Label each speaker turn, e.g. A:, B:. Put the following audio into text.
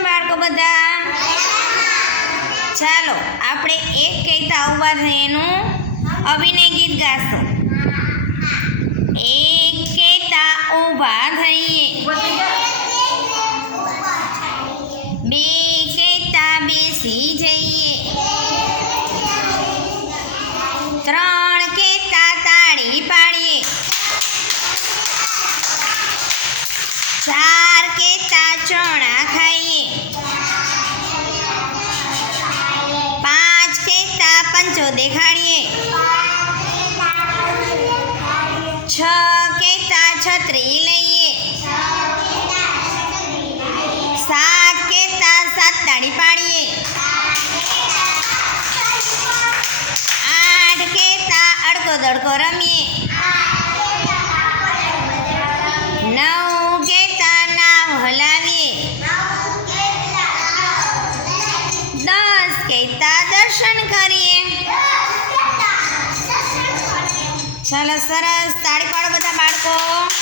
A: બધા. ચાલો આપણે એક કહેતા ઊભા થઈનું અભિનય ગીત ગાશું. એક કહેતા ઊભા થઈએ છ કેતા છત્રી લઈએ. સાત કેતા સાત તાળી પાડીએ. આઠ કેતા અડકો દડકો રમીએ. નવ કેતા નાવ હલાવીએ. દસ કેતા દર્શન કરીએ. ચાલો સરસ. તાળી પાડો બધા બાળકો.